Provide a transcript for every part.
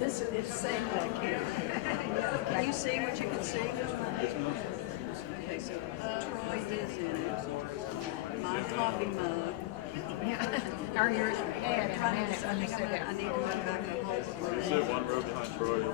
This is saying that can you see what you can see? Okay, so Troy is in it. My coffee mug. Or your head in a minute I when you think said that. I need to run back and hold You sit one row behind Troy.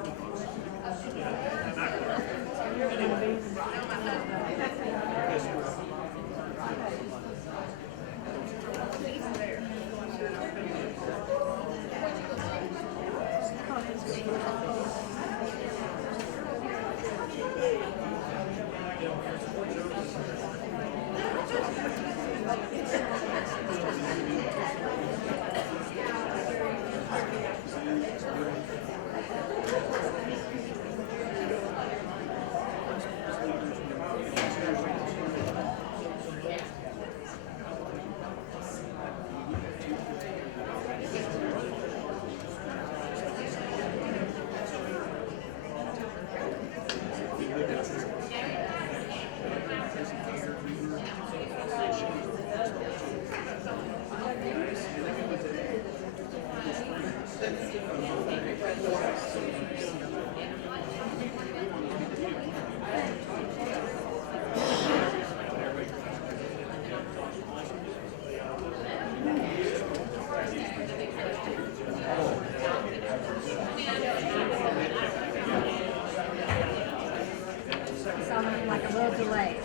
Something like a little delay.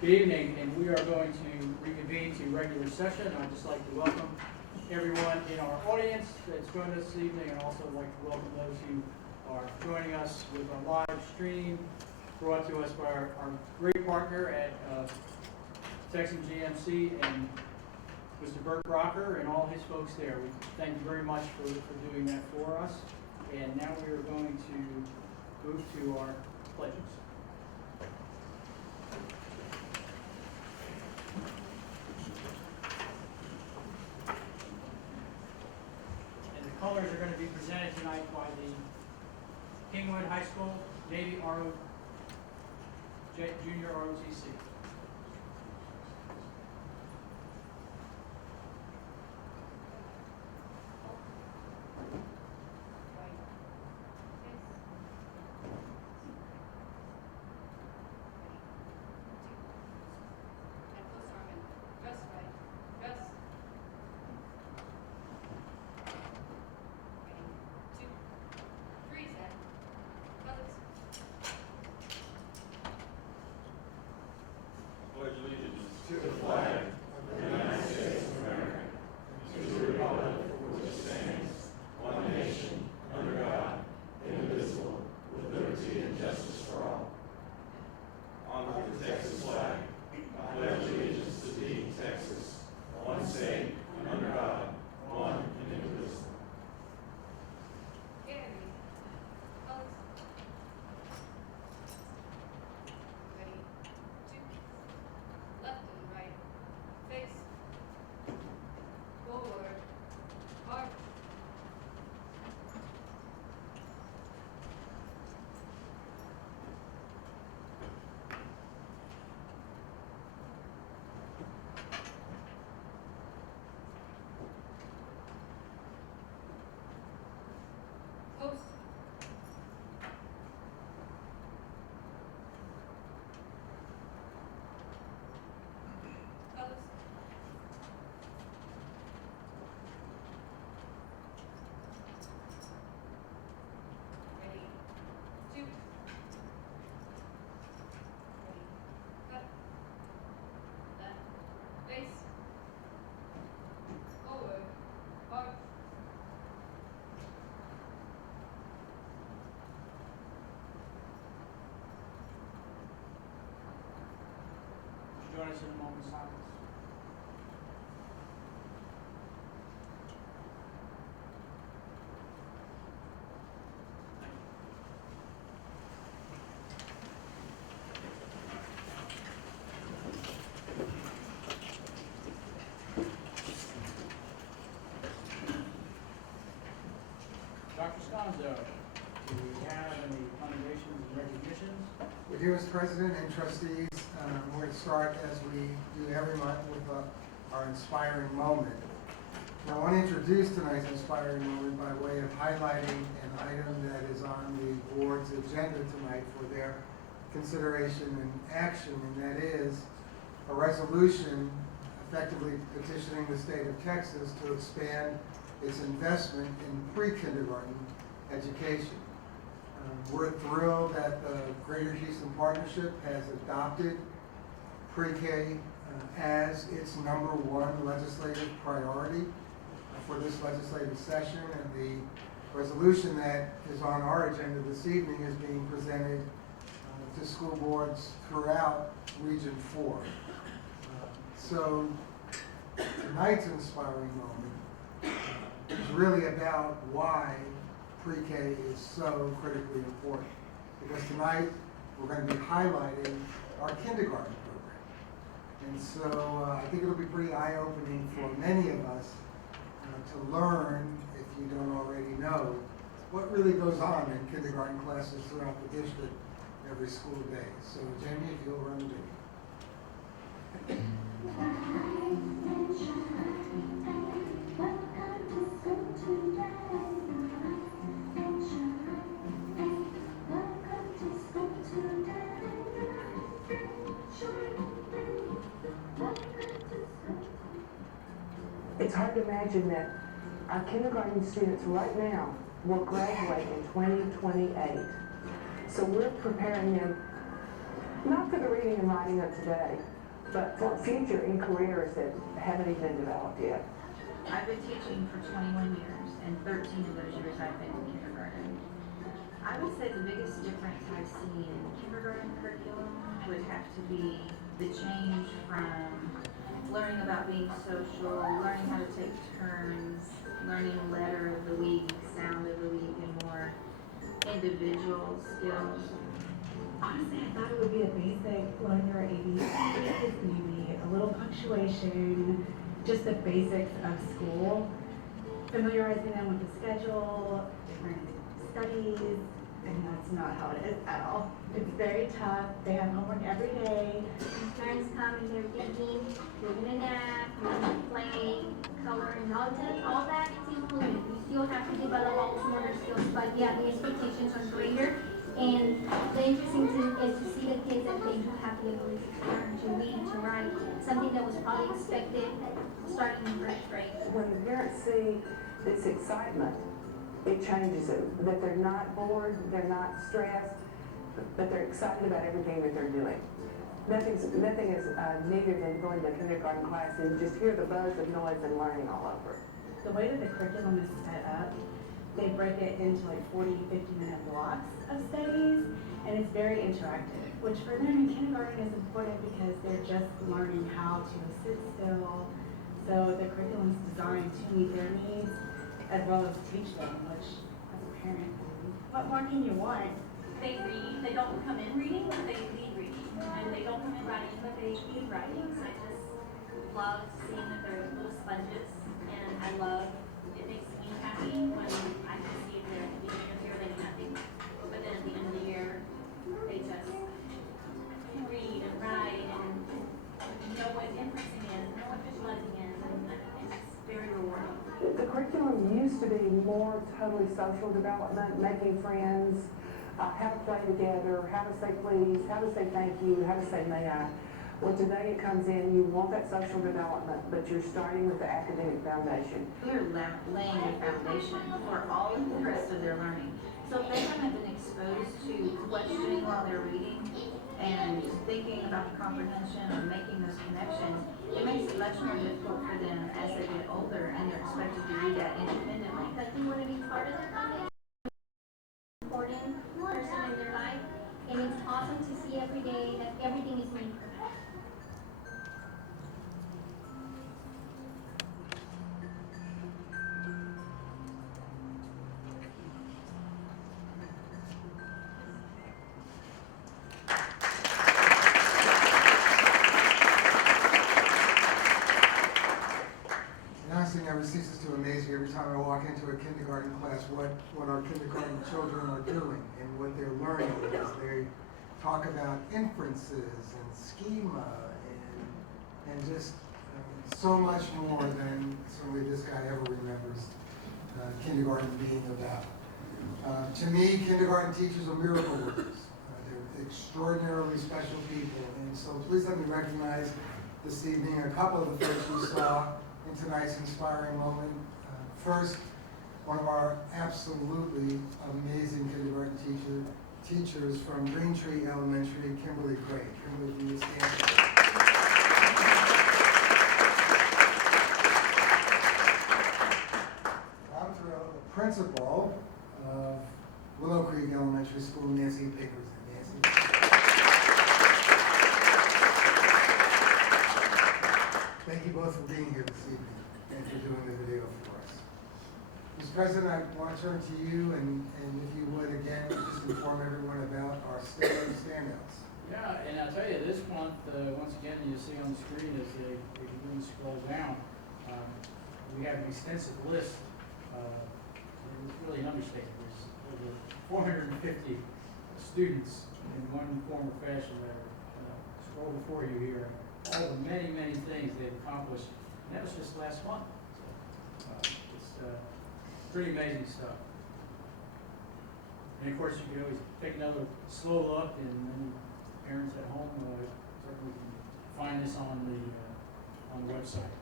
Good evening, and we are going to reconvene to regular session. I'd just like to welcome everyone in our audience that's joined us this evening, and also like to welcome those who are joining us with a live stream brought to us by our great partner at Texan GMC and Mr. Burt Rocker and all his folks there. We thank you very much for doing that for us. And now we are going to move to our pledges. And the colors are going to be presented tonight by the Kingwood High School Navy Junior ROTC. Pledge allegiance to the flag of the United States of America, and to the republic for which it stands, one nation, under God, indivisible, with liberty and justice for all. Honor the Texas flag. I pledge allegiance to thee, Texas, one state, under God, one and indivisible. Join us in a moment of silence. Dr. Sconzo, do we have any commendations and recognitions? We do, as President and trustees. We're going to start, as we do every month, with our inspiring moment. Now, I want to introduce tonight's inspiring moment by way of highlighting an item that is on the board's agenda tonight for their consideration and action, and that is a resolution effectively petitioning the state of Texas to expand its investment in pre-kindergarten education. We're thrilled that the Greater Houston Partnership has adopted pre-K as its #1 legislative priority for this legislative session, and the resolution that is on our agenda this evening is being presented to school boards throughout Region 4. So tonight's inspiring moment is really about why pre-K is so critically important. Because tonight we're going to be highlighting our kindergarten program. And so I think it'll be pretty eye-opening for many of us to learn, if you don't already know, what really goes on in kindergarten classes throughout the district every school day. So Jamie, if you'll run the video. It's hard to imagine that our kindergarten students right now will graduate in 2028. So we're preparing them not for the reading and writing of today, but for future in careers that haven't even been developed yet. I've been teaching for 21 years, and 13 of those years I've been in kindergarten. I would say the biggest difference I've seen in kindergarten curriculum would have to be the change from learning about being social, learning how to take turns, learning letter of the week, sound of the week, and more individual skills. Honestly, I thought it would be a basic learn your ABCs, maybe a little punctuation, just the basics of school, familiarizing them with the schedule, different studies, and that's not how it is at all. It's very tough. They have homework every day. Parents come and they're thinking, you're gonna nap, you're gonna play, color, and all that is included. You still have to develop all those motor skills, but yeah, the expectations are greater. And the interesting thing is to see the kids that they do have the ability to learn, to read, to write, something that was probably expected starting in first grade. When the parents see this excitement, it changes it, that they're not bored, they're not stressed, but they're excited about everything that they're doing. Nothing is neater than going to a kindergarten class and just hear the buzz of noise and learning all over. The way that the curriculum is set up, they break it into like 40, 50-minute blocks of studies, and it's very interactive, which for them in kindergarten is important because they're just learning how to sit still. So the curriculum is designed to meet their needs as well as teach them, which as a parent, what more can you want? They read, they don't come in reading, but they lead reading. And they don't come in writing, but they lead writing. So I just love seeing that they're little sponges. And I love, it makes me happy when I can see they're at the beginning of the year, they do nothing. But then at the end of the year, they just read and write and know what inferencing is, know what visualizing is. And it's very rewarding. The curriculum used to be more totally social development, making friends, how to play together, how to say please, how to say thank you, how to say may I. Well, today it comes in, you want that social development, but you're starting with the academic foundation. We're laying the foundation for all of the rest of their learning. So if they haven't been exposed to questioning while they're reading and thinking about the comprehension or making those connections, it makes it much more difficult for them as they get older and they're expected to do that independently. Because they want to be part of the foundation, important person in their life, and it's awesome to see every day that everything is being perfect. Honestly, never ceases to amaze me every time I walk into a kindergarten class what our kindergarten children are doing and what they're learning as they talk about inferences and schema and just so much more than certainly this guy ever remembers kindergarten being about. To me, kindergarten teachers are miracle workers. They're extraordinarily special people, and so please let me recognize this evening a couple of the folks we saw in tonight's inspiring moment. First, one of our absolutely amazing kindergarten teachers from Green Tree Elementary, Kimberly Craig. Kimberly, can you stand? I'm thrilled. The principal of Willow Creek Elementary School, Nancy Pickers. Nancy. Thank you both for being here this evening and for doing the video for us. Mr. President, I want to turn to you and if you would again, just inform everyone about our standouts. Yeah, and I'll tell you, this month, once again, you see on the screen as they begin to scroll down, we have an extensive list. It's really an understatement. There's over 450 students in one form or fashion that are scroll before you here. All the many, many things they've accomplished. And that was just last month. So, it's pretty amazing stuff. And of course, you can always take another slow look, and then parents at home certainly can find this on the website.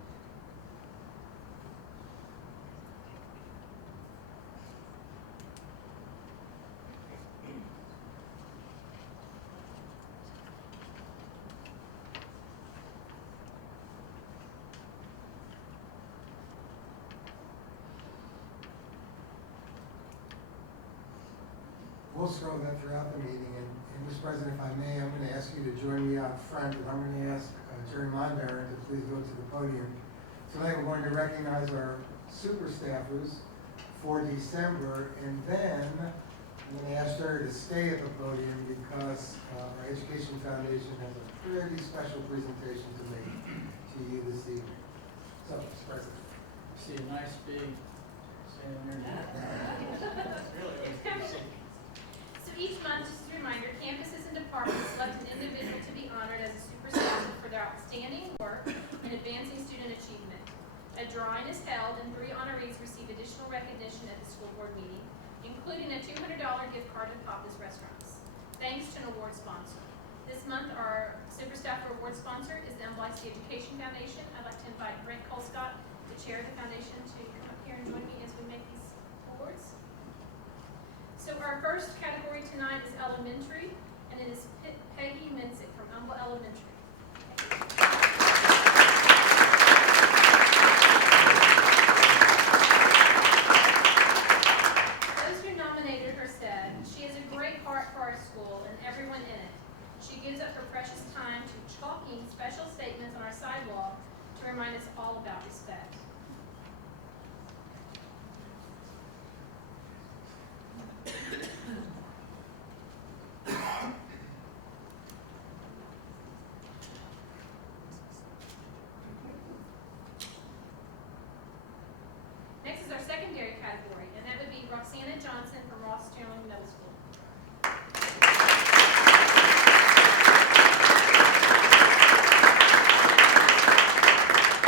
we'll scroll that throughout the meeting, and Mr. President, if I may, I'm gonna ask you to join me out front, and I'm gonna ask Jerry Monbarron to please go to the podium. Tonight, we're going to recognize our super staffers for December, and then I'm gonna ask Jerry to stay at the podium because our Education Foundation has a pretty special presentation to make to you this evening. So, Mr. President. See a nice big stand there. So each month, just a reminder, campuses and departments select an individual to be honored as a super staffer for their outstanding work in advancing student achievement. A drawing is held and 3 honorees receive additional recognition at the school board meeting, including a $200 gift card to Papa's Restaurants, thanks to an award sponsor. This month, our super staffer award sponsor is the ISD Education Foundation. I'd like to invite Brent Colescott, the chair of the foundation, to come up here and join me as we make these awards. So our first category tonight is elementary, and it is Peggy Minsick from Humble Elementary. Those who nominated her said, "She has a great heart for our school and everyone in it. She gives up her precious time to chalking special statements on our sidewalk to remind us all about respect." Next is our secondary category, and that would be Roxana Johnson from Ross Sterling Middle School.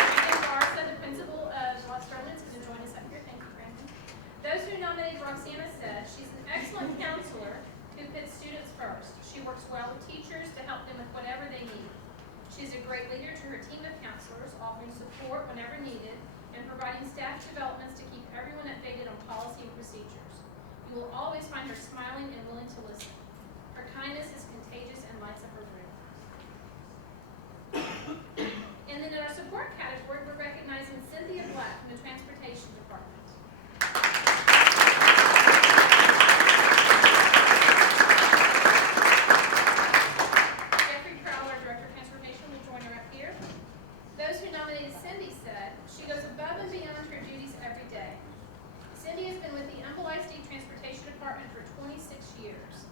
Brandon Garza, the principal of Ross Sterling, is going to join us up here. Thank you, Brandon. Those who nominated Roxana said, "She's an excellent counselor who puts students first. She works well with teachers to help them with whatever they need. She's a great leader to her team of counselors, offering support whenever needed, and providing staff developments to keep everyone updated on policy and procedures. You will always find her smiling and willing to listen. Her kindness is contagious and lights up her room." And then in our support category, we're recognizing Cynthia Black from the Transportation Department. Jeffrey Crowler, Director of Transportation, will join her up here. Those who nominated Cindy said, "She goes above and beyond her duties every day." Cindy has been with the Humble ISD Transportation Department for 26 years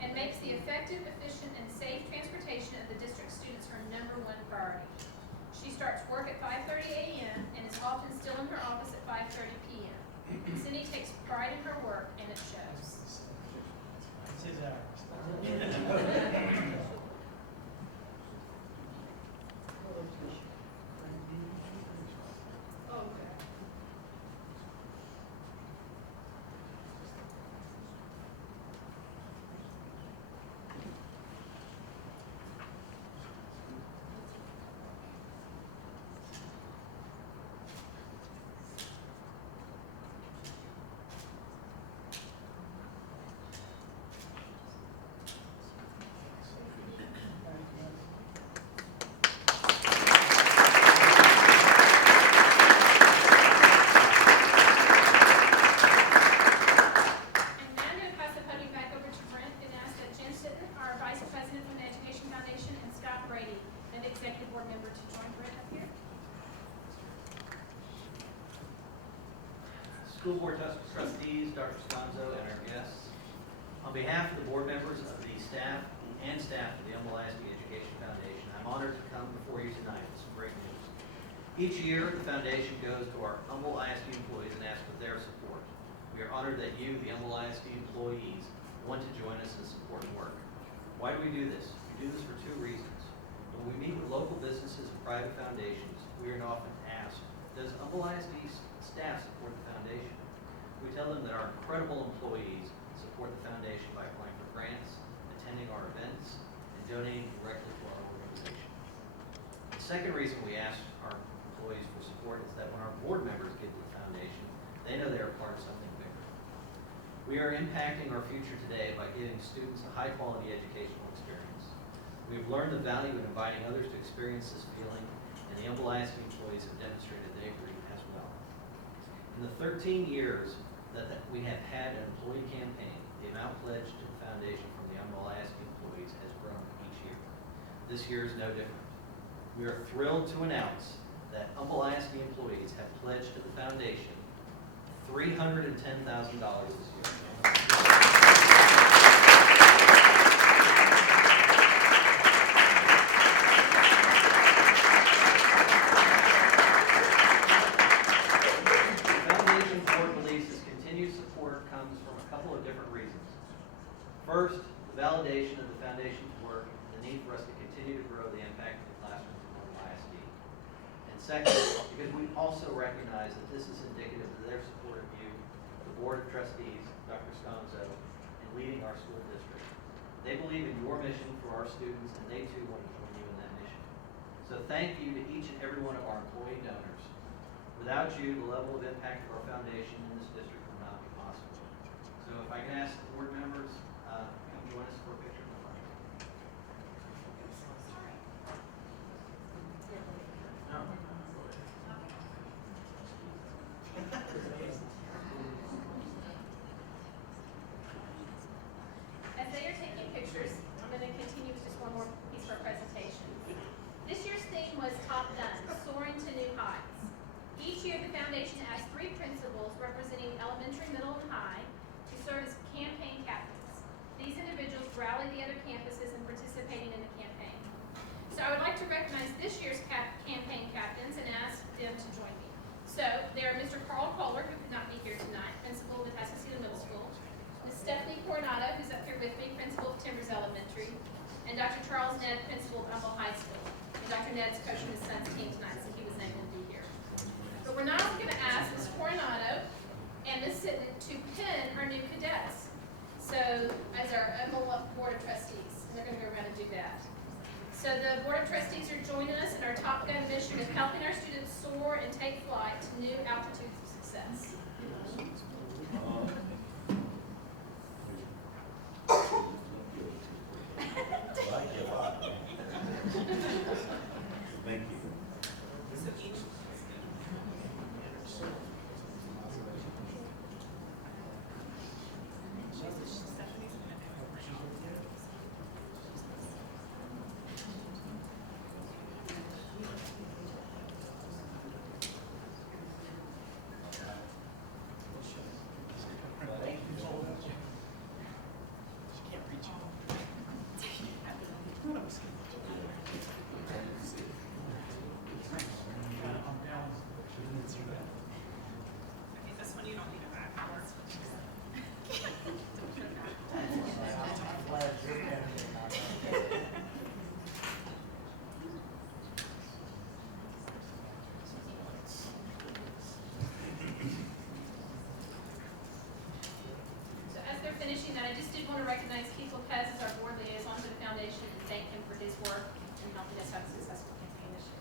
and makes the effective, efficient, and safe transportation of the district students her #1 priority. She starts work at 5:30 a.m. and is often still in her office at 5:30 p.m. Cindy takes pride in her work, and it shows. That's his hours. And now I'm going to pass the podium back over to Brent and ask that Jen Sitton, our Vice President from the Education Foundation, and Scott Brady, an Executive Board member, to join Brent up here. School Board Trustees, Dr. Sconzo, and our guests. On behalf of the board members of the staff of the Humble ISD Education Foundation, I'm honored to come before you tonight with some great news. Each year, the foundation goes to our Humble ISD employees and asks for their support. We are honored that you, the Humble ISD employees, want to join us in this important work. Why do we do this? We do this for 2 reasons. When we meet with local businesses and private foundations, we are often asked, does Humble ISD staff support the foundation? We tell them that our incredible employees support the foundation by applying for grants, attending our events, and donating directly to our organization. The second reason we ask our employees for support is that when our board members give to the foundation, they know they are part of something bigger. We are impacting our future today by giving students a high-quality educational experience. We have learned the value of inviting others to experience this feeling, and the Humble ISD employees have demonstrated they agree as well. In the 13 years that we have had an employee campaign, the amount pledged to the foundation from the Umbrella ISD employees has grown each year. This year is no different. We are thrilled to announce that Umbrella ISD employees have pledged to the foundation $310,000 this year. First, the validation of the foundation's work and the need for us to continue to grow the impact of the classrooms in Umbrella ISD. And second, because we also recognize that this is indicative of their support of you, the Board of Trustees, Dr. Sconzo, in leading our school district. They believe in your mission for our students, and they too want to join you in that mission. So thank you to each and every one of our employee donors. Without you, the level of impact of our foundation in this district would not be possible. So if I can ask the board members, come join us for a picture in the front. As they are taking pictures, I'm going to continue with just one more piece of our presentation. This year's theme was Top Gun, Soaring to New Heights. Each year, the foundation asked 3 principals representing elementary, middle, and high to serve as campaign captains. These individuals rally the other campuses in participating in the campaign. So I would like to recognize this year's campaign captains and ask them to join me. So there are Mr. Carl Kohler, who could not be here tonight, principal of the Atascocita Middle School, Ms. Stephanie Coronado, who's up here with me, principal of Timbers Elementary, and Dr. Charles Ned, principal of Humble High School. And Dr. Ned's coaching his son's team tonight, so he was able to be here. But we're now going to ask Ms. Coronado and Ms. Sitton to pin our new cadets. So, as our Board of Trustees, and they're going to go around and do that. So the Board of Trustees are joining us in our Top Gun mission of helping our students soar and take flight to new altitudes of success. Thank you. Finishing that, I just did want to recognize Keith Lopez as our board liaison to the foundation and thank him for his work in helping us have a successful campaign this year.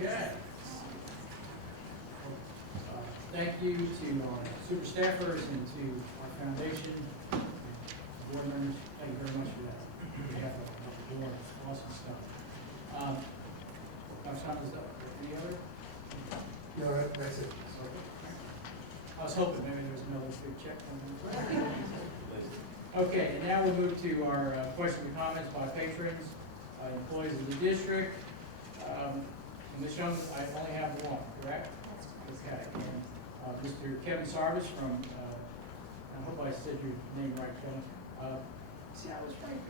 Okay. Thank you to our super staffers and to our foundation, and board members. Thank you very much for that. On behalf of the board, it's awesome stuff. Dr. Thomas, any other? No, that's it. I was hoping maybe there was another big check coming. Okay, and now we'll move to our questions and comments by patrons, employees of the district. Ms. Young, I only have one, correct? Okay. And Mr. Kevin Sarvis from, I hope I said your name right, Kevin. See, I was right.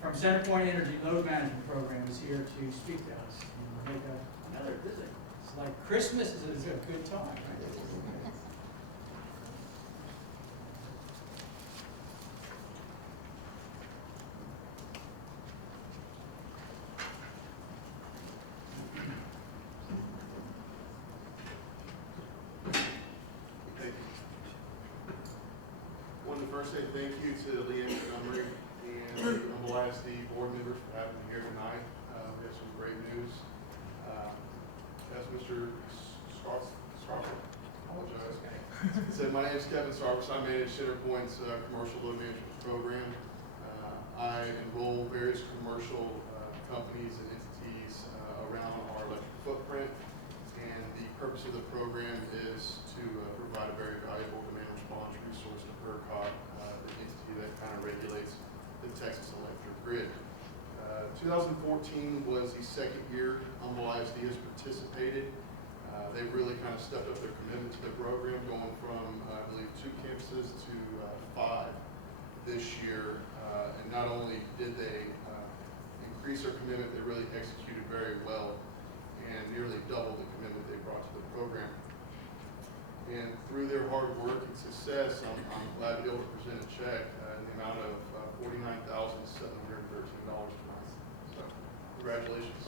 from CenterPoint Energy Load Management Program is here to speak to us and make another visit. It's like Christmas is a good time, right? Thank you. Wanted to first say thank you to Leanne Montgomery and the Humble ISD board members for having me here tonight. We have some great news. As Mr. Scarper, apologize, said, my name is Kevin Sarvis. I manage CenterPoint's commercial load management program. I enroll various commercial companies and entities around our electric footprint. And the purpose of the program is to provide a very valuable demand response resource to ERCOT, the entity that kind of regulates the Texas electric grid. 2014 was the second year Humble ISD has participated. They've really kind of stepped up their commitment to the program, going from, I believe, 2 campuses to 5 this year. And not only did they increase their commitment, they really executed very well and nearly double the commitment they brought to the program. And through their hard work and success, I'm glad to be able to present a check in the amount of $49,713 tonight. So, congratulations.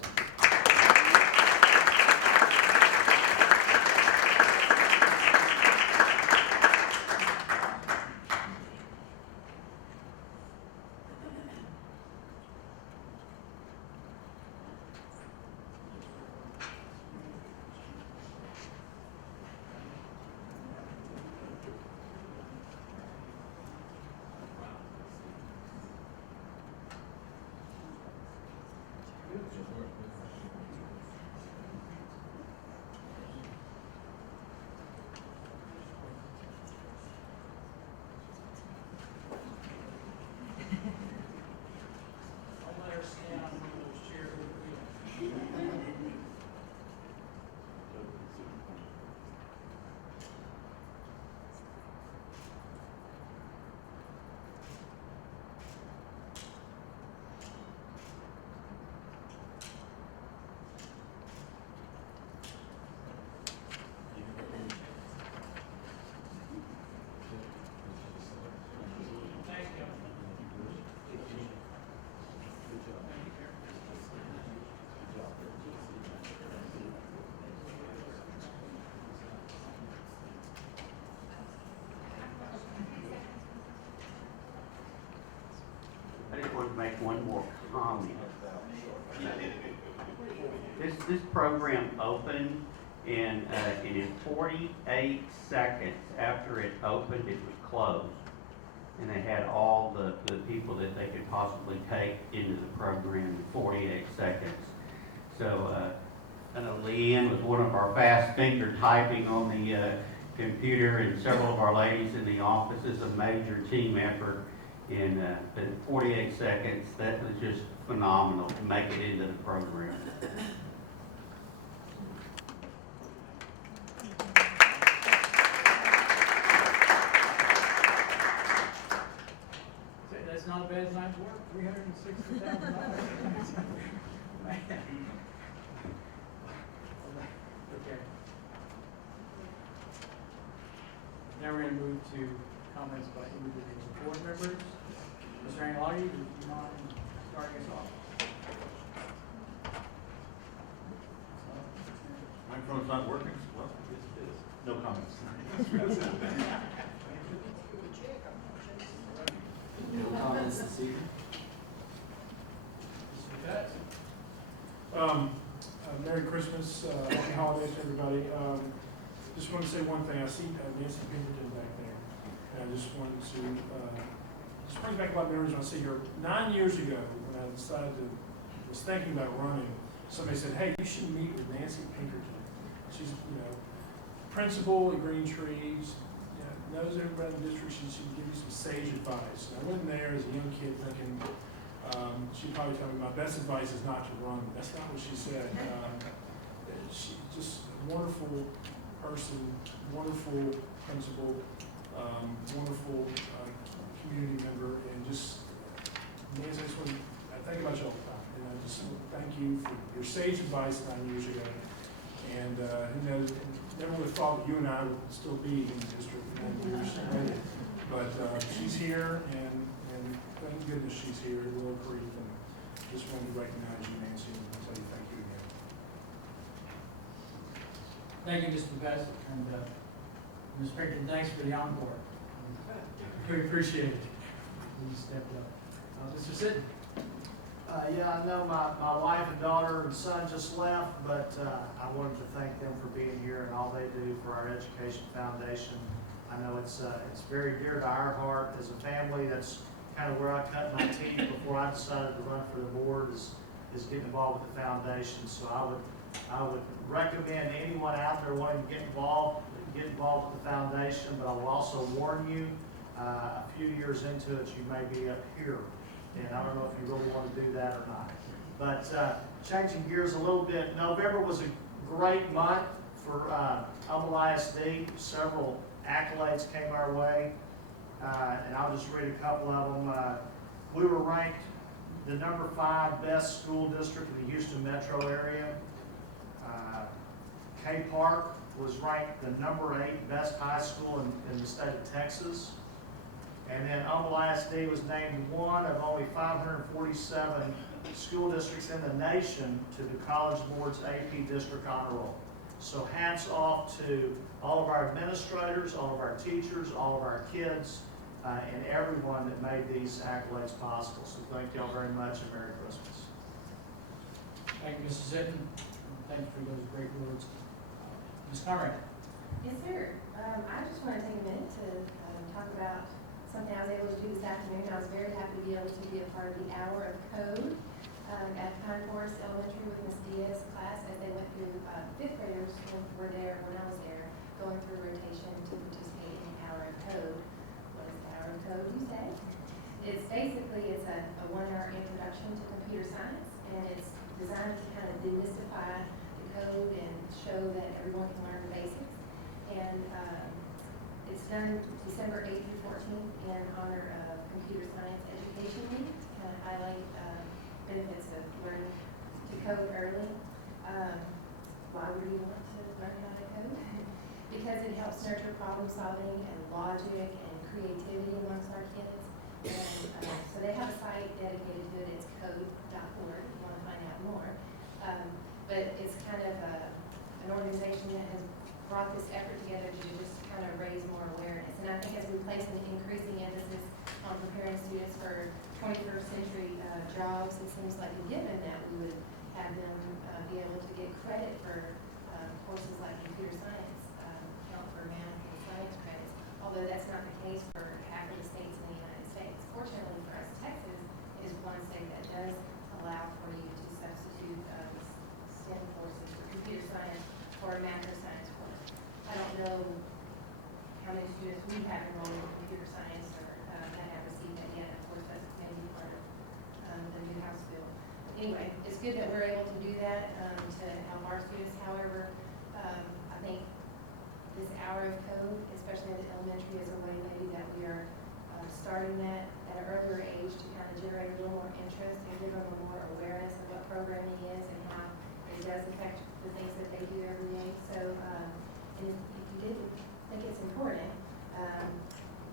I just want to make one more comment. This program opened and in 48 seconds after it opened, it was closed. And they had all the people that they could possibly take into the program in 48 seconds. So I know Leanne was one of our fast finger typing on the computer, and several of our ladies in the office. Is a major team effort. In 48 seconds, that was just phenomenal to make it into the program. That's not a bad night's work, $360,000. Okay. Now we're going to move to comments by individual board members. Mr. Angelagi, would you mind starting us off? Microphone's not working? Well, yes it is. No comments. No comments this evening. Merry Christmas, happy holidays to everybody. Just want to say one thing. I see Nancy Pinkerton back there. And I just wanted to, just brings back a lot of memories when I see her. 9 years ago, when I decided to, was thinking about running, somebody said, hey, you should meet with Nancy Pinkerton. She's, principal at Green Trees, knows everybody in the district. She can give you some sage advice. And I went in there as a young kid thinking, she'd probably tell me my best advice is not to run. That's not what she said. She's just a wonderful person, wonderful principal, wonderful community member, and just, Nancy, I just want to think about you all the time, and I just thank you for your sage advice 9 years ago. And who knows, never would have thought that you and I would still be in the district 9 years later. But she's here, and thank goodness she's here at Willow Creek, and just wanted to recognize you, Nancy, and tell you thank you again. Thank you, Mr. Best, and Ms. Pickton, thanks for the encore. We appreciate it. You stepped up. Mr. Sitton. Yeah, I know my wife and daughter and son just left, but I wanted to thank them for being here and all they do for our Education Foundation. I know it's very dear to our heart as a family. That's kind of where I cut my teeth before I decided to run for the board is getting involved with the foundation. So I would recommend anyone out there wanting to get involved with the foundation, but I will also warn you, a few years into it, you may be up here. And I don't know if you really want to do that or not. But changing gears a little bit, November was a great month for Humble ISD. Several accolades came our way, and I'll just read a couple of them. We were ranked the number 5 best school district in the Houston metro area. K Park was ranked the number 8 best high school in the state of Texas. And then Humble ISD was named one of only 547 school districts in the nation to the College Board's AP District Honor Roll. So hats off to all of our administrators, all of our teachers, all of our kids, and everyone that made these accolades possible. So thank y'all very much, and Merry Christmas. Thank you, Mrs. Sitton. Thank you for those great words. Ms. Conrad. Yes, sir. I just want to take a minute to talk about something I was able to do this afternoon. I was very happy to be able to be a part of the Hour of Code at Pine Forest Elementary with Ms. Diaz's class as they went through, 5th graders were there when I was there, going through rotation to participate in the Hour of Code. What is the Hour of Code, you say? It's basically, it's a 1-hour introduction to computer science, and it's designed to kind of demystify the code and show that everyone can learn the basics. And it's done December 8th through 14th in honor of Computer Science Education Week, to kind of highlight benefits of learning to code early. Why would you want to learn how to code? Because it helps nurture problem solving and logic and creativity amongst our kids. And so they have a site dedicated to it. It's code.org if you want to find out more. But it's kind of an organization that has brought this effort together to just kind of raise more awareness. And I think as we place an increasing emphasis on preparing students for 21st century jobs, it seems like a given that we would have them be able to get credit for courses like computer science, count for math and science credits, although that's not the case for half of the states in the United States. Fortunately for us, Texas is one state that does allow for you to substitute STEM courses for computer science or math or science course. I don't know how many students we have enrolled in computer science or that have received that yet. Of course, that's going to be part of the new House bill. But anyway, it's good that we're able to do that to help our students. However, I think this Hour of Code, especially at the elementary, is a way maybe that we are starting that at an earlier age to kind of generate a little more interest and give them more awareness of what programming is and how it does affect the things that they do every day. So, and if you didn't think it's important,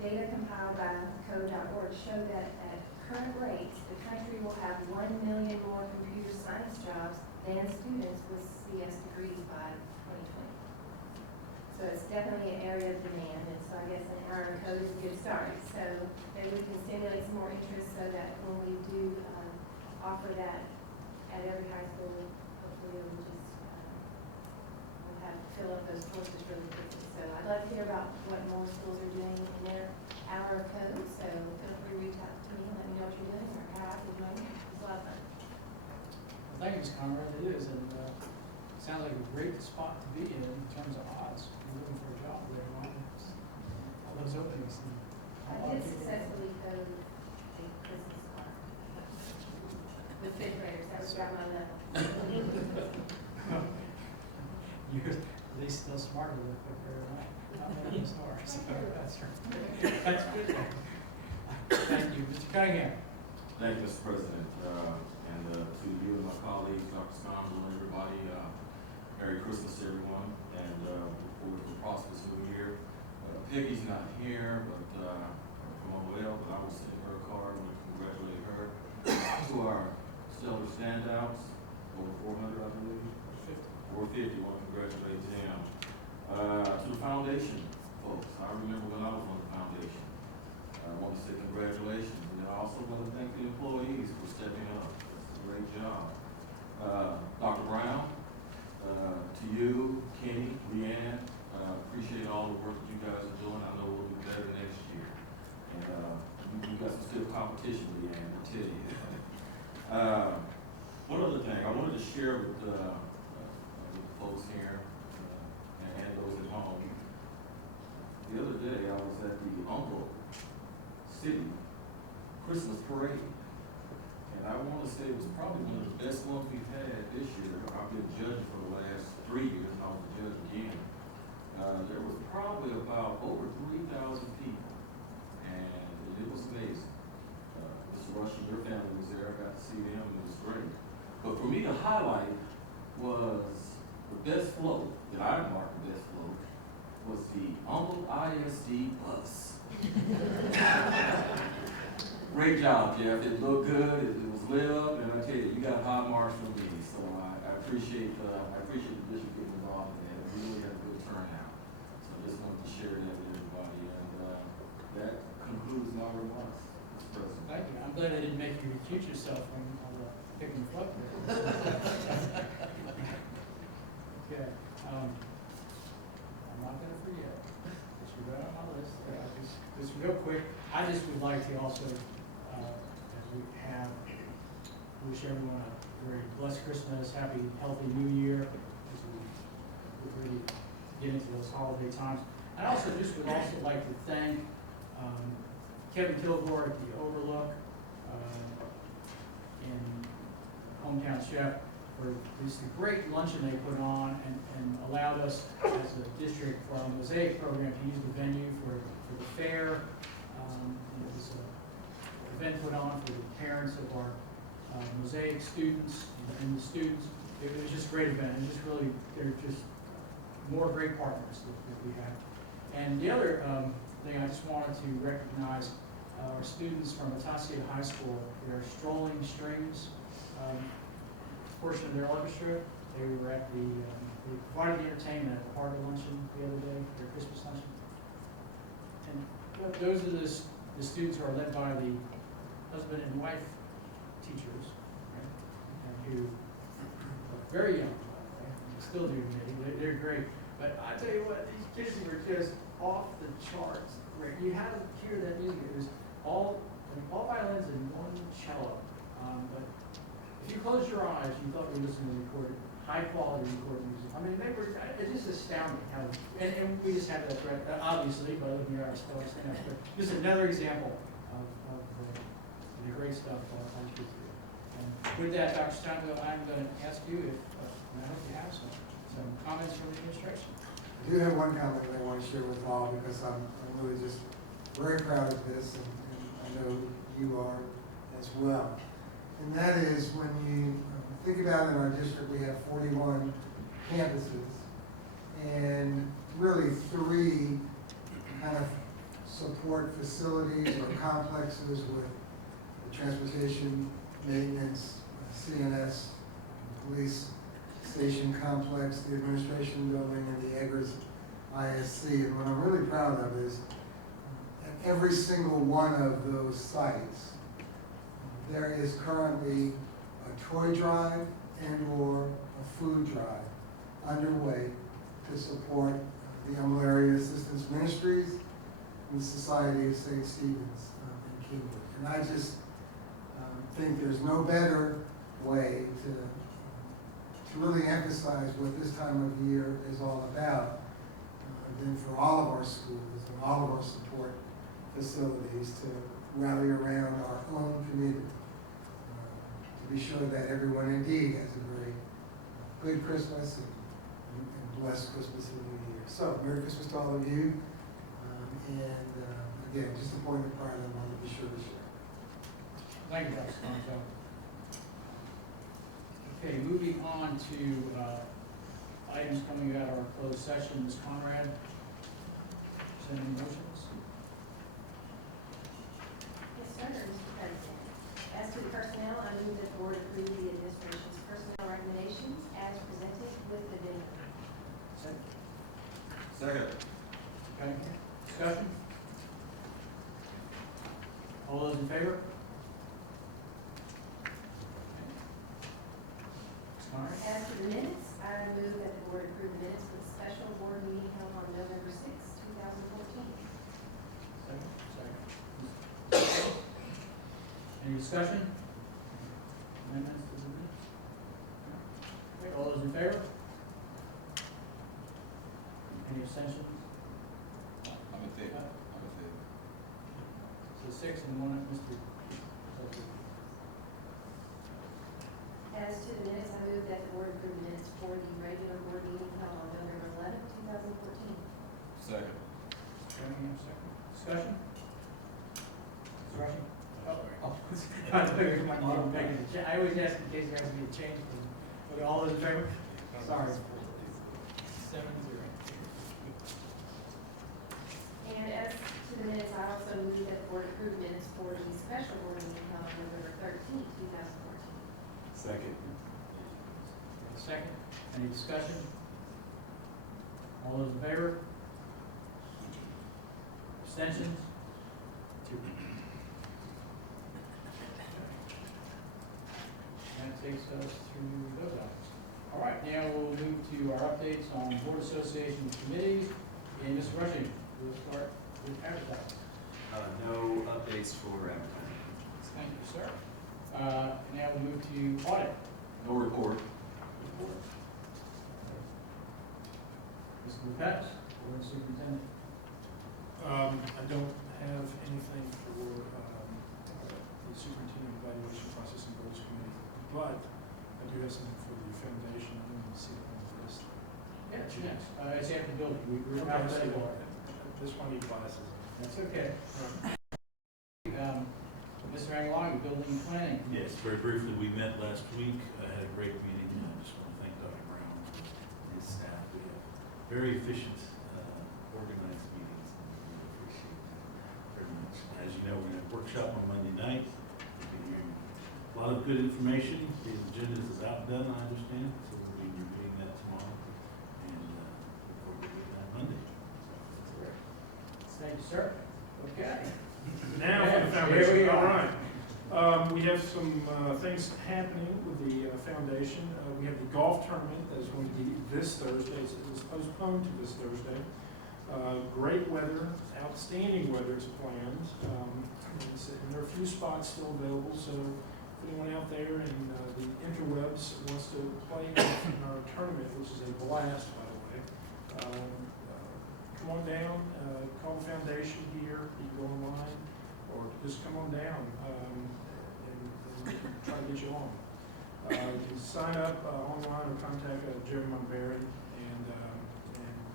data compiled by code.org show that at current rates, the country will have 1 million more computer science jobs than students with CS degrees by 2020. So it's definitely an area of demand, and so I guess an Hour of Code is a good start. So maybe we can stimulate some more interest so that when we do offer that at every high school, hopefully it will just we'll have to fill up those courses really quickly. So I'd love to hear about what more schools are doing in their Hour of Code. So feel free to reach out to me and let me know what you're doing or how I can join you. It's a lot of fun. Well, thank you, Ms. Conrad. It is, and sounds like a great spot to be in terms of odds. You're looking for a job there, all those openings. I did successfully code a Christmas card with 5th graders. That was about my level. You're at least still smarter than 5th grader, right? Not many stars. That's right. That's good. Thank you. Mr. Cunningham. Thank you, Mr. President, and to you and my colleagues, Dr. Scoundrel, and everybody, Merry Christmas to everyone, and look forward to a prosperous new year. Peggy's not here, but from OL, but I will send her a card and congratulate her. To our stellar standouts, over 400, I believe. 450, want to congratulate them. To the foundation folks, I remember when I was on the foundation. I want to say congratulations, and I also want to thank the employees for stepping up. That's a great job. Dr. Brown, to you, Kenny, Leanne, appreciate all the work that you guys are doing. I know we'll do better next year. And you got some stiff competition, Leanne, I tell you. One other thing, I wanted to share with the folks here and those at home. The other day, I was at the Uncle City Christmas Parade. And I want to say it was probably one of the best ones we've had this year. I've been judging for the last 3 years, and I was a judge again. There was probably about over 3,000 people, and it was amazing. Mr. Rush and your family was there. I got to see them, and it was great. But for me to highlight was the best float, that I marked the best float, was the Uncle ISD bus. Great job, Jeff. It looked good. It was lit up, and I tell you, you got high marks from me. So I appreciate the district getting involved in that. We really had a good turnout. So I just wanted to share that with everybody, and that concludes my remarks, Mr. President. Thank you. I'm glad I didn't make you recuse yourself from picking the float. Okay. I'm not going to forget. Just right on my list. Just real quick, I just would like to also, as we have, wish everyone a very blessed Christmas, happy, healthy New Year, as we really get into those holiday times. I also just would also like to thank Kevin Kilgore at the Overlook and Hometown Chef for this great luncheon they put on and allowed us as a district for our Mosaic program to use the venue for the fair. It was an event put on for the parents of our Mosaic students and the students. It was just a great event. It was just really, they're just more great partners that we have. And the other thing I just wanted to recognize our students from Atascocita High School, their Strolling Strings portion of their orchestra. They were at they provided the entertainment at the Harbor Luncheon the other day, their Christmas luncheon. And those are the students who are led by the husband and wife teachers, right? And who are very young, right? Still doing it. They're great. But I tell you what, these kids were just off the charts. Great. You had to hear that music. It was all violins and one cello. But if you close your eyes, you thought you were listening to recorded, high quality recorded music. I mean, it's just astounding how, and we just have that threat, obviously, by looking at our stuff, but just another example of the great stuff our kids do. And with that, Dr. Steinville, I'm going to ask you if, and I hope you have some comments from the administration. I do have one comment that I want to share with all because I'm really just very proud of this, and I know you are as well. And that is when you think about in our district, we have 41 campuses and really 3 kind of support facilities or complexes with the transportation, maintenance, CNS, police station complex, the administration building, and the Eggers ISD. And what I'm really proud of is at every single one of those sites, there is currently a toy drive and or a food drive underway to support the Humble Area Assistance Ministries and the Society of St. Stephen's in Kingwood. And I just think there's no better way to really emphasize what this time of year is all about than for all of our schools and all of our support facilities to rally around our own community. To be sure that everyone indeed has a very good Christmas and blessed Christmas and New Year. So, Merry Christmas to all of you. Again, just a point of pride I wanted to be sure to share. Thank you, Dr. Stonzo. Okay, moving on to items coming out of our closed session. Ms. Conrad, send any motions? Yes, sir, Mr. President. As to the personnel, I move that the board approve the administration's personnel recommendations as presented with addendum. Second. Okay, discussion? All those in favor? Ms. Conrad? As to the minutes, I move that the board approve the minutes for the special board meeting held on November 6, 2014. Second. Any discussion? Amendments to the minutes? Okay, all those in favor? Any abstentions? I'm in favor. I'm in favor. So 6 and 1, Mr. As to the minutes, I move that the board approve the minutes for the regular board meeting held on November 11, 2014. Second. Any second? Discussion? Discussion? Oh, I thought you might be making a change. I always ask in case there has to be a change. But all those in favor? Sorry. 7-0. And as to the minutes, I also move that the board approve minutes for the special board meeting held on November 13, 2014. Second. Second. Any discussion? All those in favor? Abstentions? 2. That takes us through those items. All right, now we'll move to our updates on board association committees. And Mr. Rushing, we'll start with advertising. No updates for advertising. Thank you, sir. Now we'll move to audit. No report. Mr. Lopez, board superintendent. I don't have anything for the superintendent evaluation process and goals committee, but I do have something for the foundation. I didn't see it on the list. Yeah, it's next. It's after the building. We're Okay, alphabetical. this one needs glasses. That's okay. Mr. Angeloni, building and planning. Yes, very briefly, we met last week. I had a great meeting. I just want to thank Dr. Brown and his staff. We have very efficient, organized meetings. And we appreciate that very much. As you know, we're going to have a workshop on Monday night. We'll be hearing a lot of good information. The agenda is about done, I understand, so we'll be reviewing that tomorrow. And look forward to doing that Monday. Thank you, sir. Okay. Now for the Here foundation. we All are. right. We have some things happening with the foundation. We have the golf tournament that is going to be this Thursday. It was postponed to this Thursday. Great weather, outstanding weather is planned. And there are a few spots still available, so if anyone out there in the interwebs wants to play in our tournament, which is a blast, by the way, come on down, call the foundation here, you can go online, or just come on down and try to get you on. You can sign up online or contact Jerry Montberry and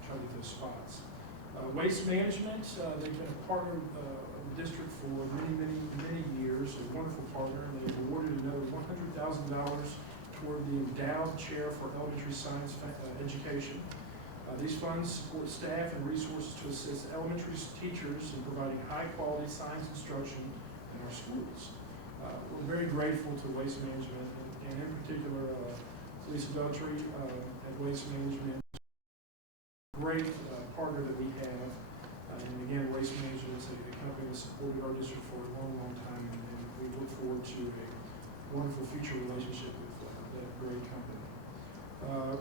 try to get those spots. Waste management, they've been a partner of the district for many years, a wonderful partner, and they've awarded another $100,000 toward the endowed chair for elementary science education. These funds support staff and resources to assist elementary teachers in providing high-quality science instruction in our schools. We're very grateful to Waste Management, and in particular, Lisa Daughtry at Waste Management, great partner that we have. And again, Waste Management is a company that supported our district for a long time, and we look forward to a wonderful future relationship with that great company.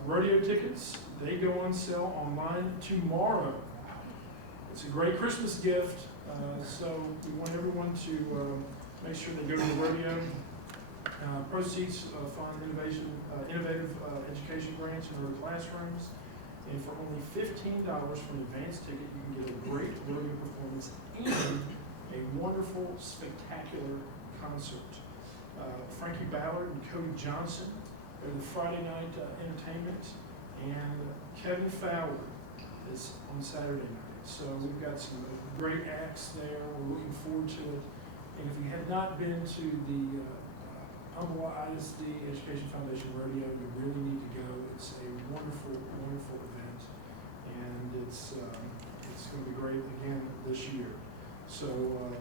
Rodeo tickets, they go on sale online tomorrow. It's a great Christmas gift, so we want everyone to make sure they go to the rodeo. Proceeds fund innovative education grants in our classrooms. And for only $15 for an advance ticket, you can get a great rodeo performance and a wonderful, spectacular concert. Frankie Ballard and Cody Johnson are the Friday night entertainment, and Kevin Fowler is on Saturday night. So we've got some great acts there. We're looking forward to it. And if you have not been to the Humble ISD Education Foundation Rodeo, you really need to go. It's a wonderful, wonderful event, and it's going to be great again this year. So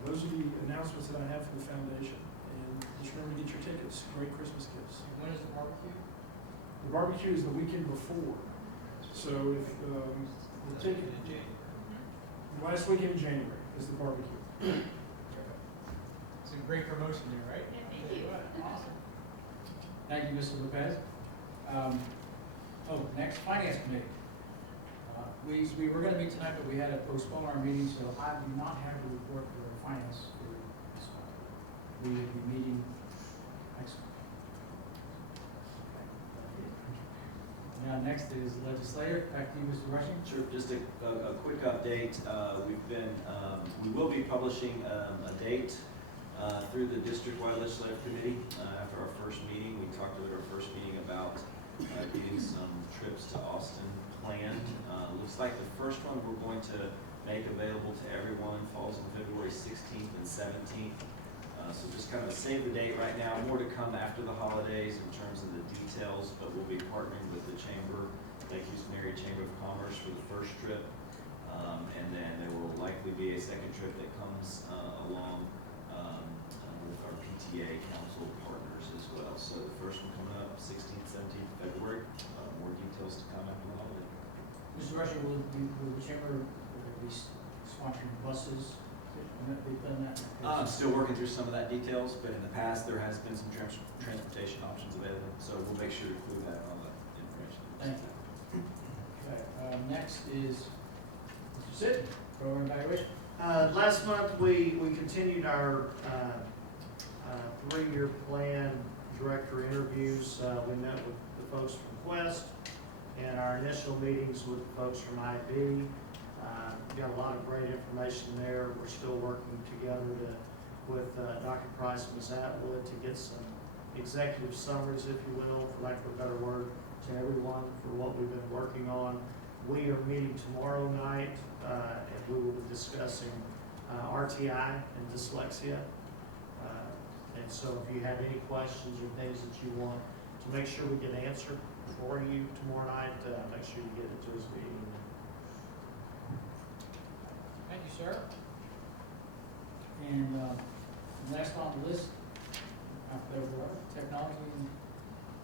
those are the announcements that I have for the foundation. And just remember to get your tickets. Great Christmas gifts. When is the barbecue? The barbecue is the weekend before. So if the ticket, last weekend in January is the barbecue. It's a great promotion there, right? Yeah, thank you. Awesome. Thank you, Mr. Lopez. Next, Finance Committee. We were going to meet tonight, but we had to postpone our meeting, so I do not have a report for the Finance Committee this month. We will be meeting next month. Now, next is Legislative. Back to you, Mr. Rushing. Sure, just a quick update. We will be publishing a date through the district-wide legislative committee after our first meeting. We talked at our first meeting about getting some trips to Austin planned. Looks like the first one we're going to make available to everyone falls on February 16th and 17th. So just kind of a save the date right now. More to come after the holidays in terms of the details, but we'll be partnering with the Chamber, Lake Houston Area Chamber of Commerce for the first trip. And then there will likely be a second trip that comes along with our PTA council partners as well. So the first one coming up 16th, 17th February. More details to come after the holiday. Mr. Rushing, will the Chamber be sponsoring buses? They've done that. I'm still working through some of that details, but in the past there has been some transportation options available, so we'll make sure to include that on the information. Thank you. Okay, next is Mr. Sid, program evaluation. Last month, we continued our 3-year plan director interviews. We met with the folks from Quest and our initial meetings with the folks from IB. Got a lot of great information there. We're still working together with Dr. Price and Ms. Atwood to get some executive summaries, if you will, for lack of a better word, to everyone for what we've been working on. We are meeting tomorrow night, and we will be discussing RTI and dyslexia. And so if you have any questions or things that you want to make sure we get answered for you tomorrow night, make sure you get it to us via email. Thank you, sir. And last on the list, after technology and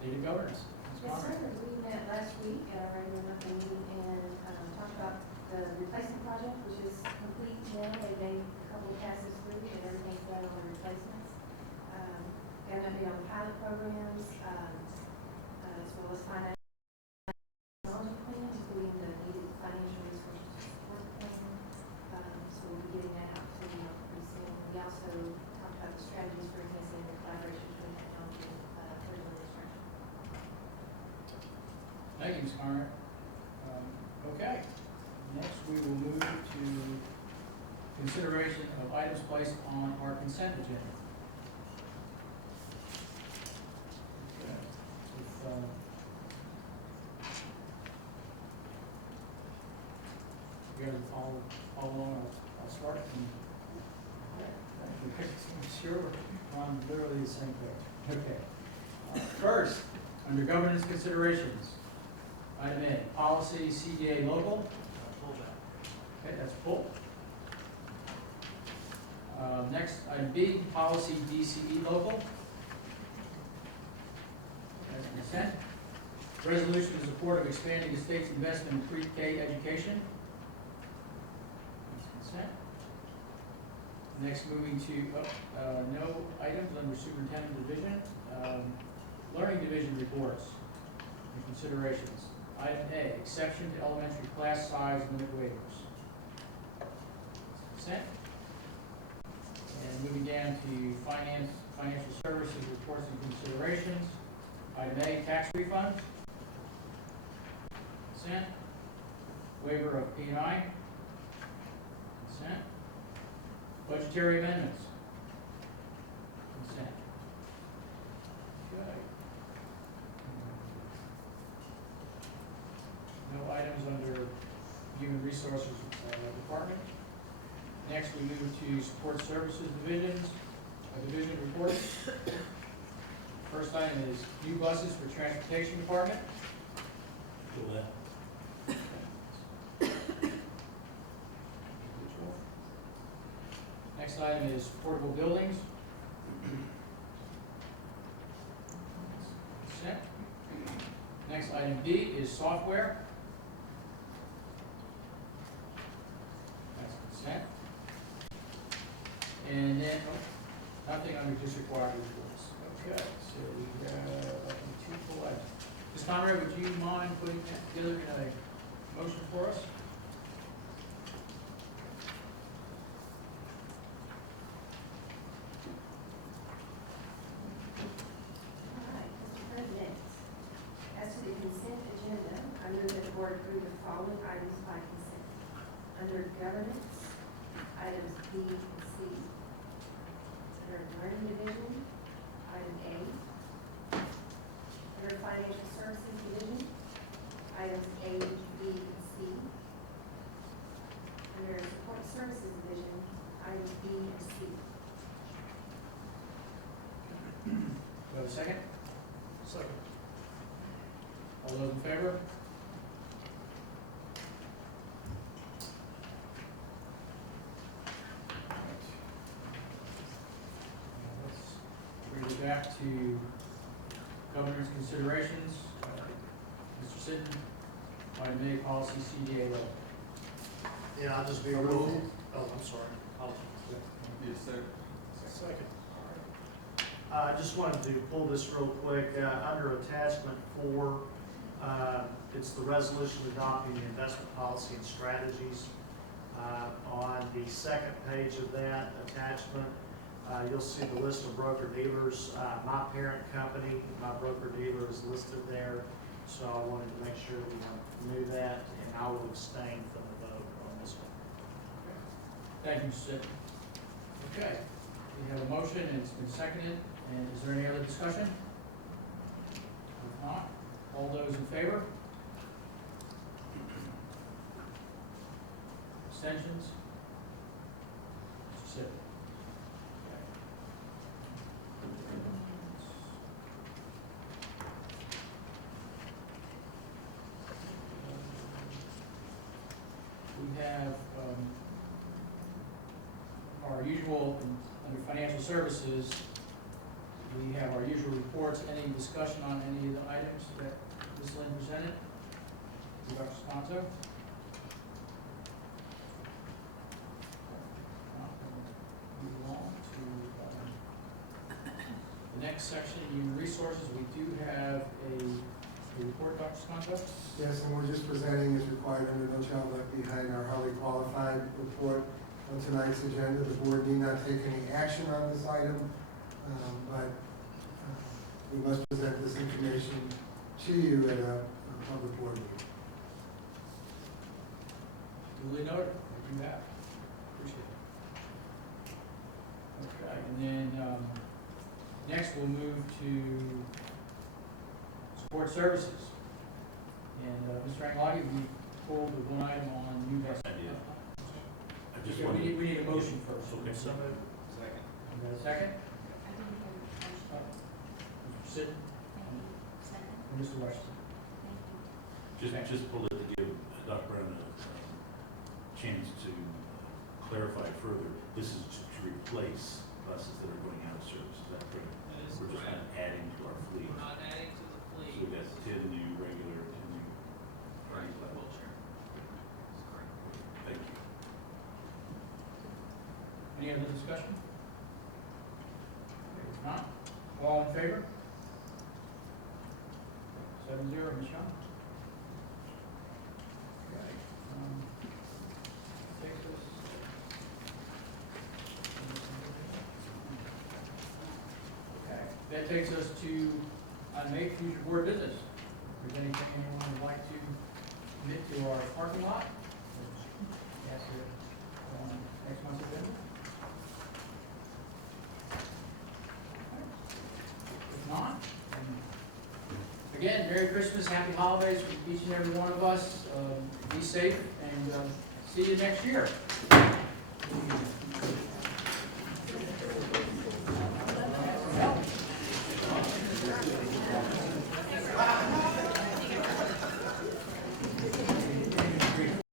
data governance. Yes, sir. We met last week at our regular monthly meeting and talked about the replacement project, which is complete now. They gave a couple of passes through and everything's done on the replacements. Got an update on the pilot programs, as well as financial technology plan, including the needed financial resources to support the plan. So we'll be getting that out to you pretty soon. We also talked about the strategies for enhancing the collaboration between technology and curriculum instruction. Thank you, Ms. Conrad. Okay, next we will move to consideration of items placed on our consent agenda. Okay. If, you guys follow along, I'll start. Sure, we're on literally the same page. Okay. First, under governance considerations, item A, policy CDA local. Okay, that's full. Next, item B, policy DCE local. That's consent. Resolution in support of expanding the state's investment in pre-K education. That's consent. Next, moving to no items under superintendent division. Learning division reports and considerations. Item A, exception to elementary class size limit waivers. Consent. And moving down to financial services reports and considerations. Item A, tax refunds. Consent. Waiver of P&I. Consent. Budgetary amendments. Consent. Okay. No items under Human Resources Department. Next, we move to Support Services Divisions. division reports. First item is new buses for transportation department. Feel that? Next item is portable buildings. Consent. Next item B is software. That's consent. And then, nothing under district wide reports. Okay, so we have, I think, 2 full items. Ms. Conrad, would you mind putting that together in a motion for us? Alright, Mr. President, as to the consent agenda, I move that the board approve the following items by consent. Under governance, items B and C. Under learning division, item A. Under financial services division, items A, B, and C. Under support services division, items B and C. Do I have a second? Second. All those in favor? Let's bring it back to governor's considerations. Mr. Sitten, item A, policy CDA level. Yeah, I'll just be real. Oh, I'm sorry. Yes, sir. Second. I just wanted to pull this real quick. Under attachment 4, it's the resolution adopting the investment policy and strategies. On the second page of that attachment, you'll see the list of broker dealers. My parent company, my broker dealer is listed there. So I wanted to make sure we knew that, and I will abstain from the vote on this one. Thank you, Mr. Sitten. Okay, we have a motion and it's been seconded. And is there any other discussion? If not, all those in favor? Abstentions? Mr. Sitten. We have our usual, under financial services, we have our usual reports. Any discussion on any of the items that Ms. Lynn presented? Dr. Sconto? Move along to the next section, human resources. We do have a report, Dr. Sconto? Yes, and we're just presenting as required under No Child Left Behind, our highly qualified report on tonight's agenda. The board need not take any action on this item, but we must present this information to you at a public board meeting. Duly noted. Thank you, Matt. Appreciate it. Okay, and then next we'll move to support services. And Mr. Angladi, we pulled the one item on new best. Idea. I just Okay, wanted. we need a motion first. Okay. So moved. Second. You got a second? Mr. Sitten? And Mr. Washington? Just pull it to give Dr. Brown a chance to clarify further. This is to replace buses that are going out of service. Is that correct? That is We're just correct. not adding to our fleet. We're not adding to the So fleet. we've got 10 new regular, 10 new. Right, buses. wheelchair. That's correct. Thank you. Any other discussion? If not, all in favor? 7-0, Ms. Young? Okay, takes us. Okay, that takes us to make future board business. If there's anything anyone would like to commit to our parking lot, yes, on next month's agenda. If not, again, Merry Christmas, Happy Holidays for each and every one of us. Be safe and see you next year.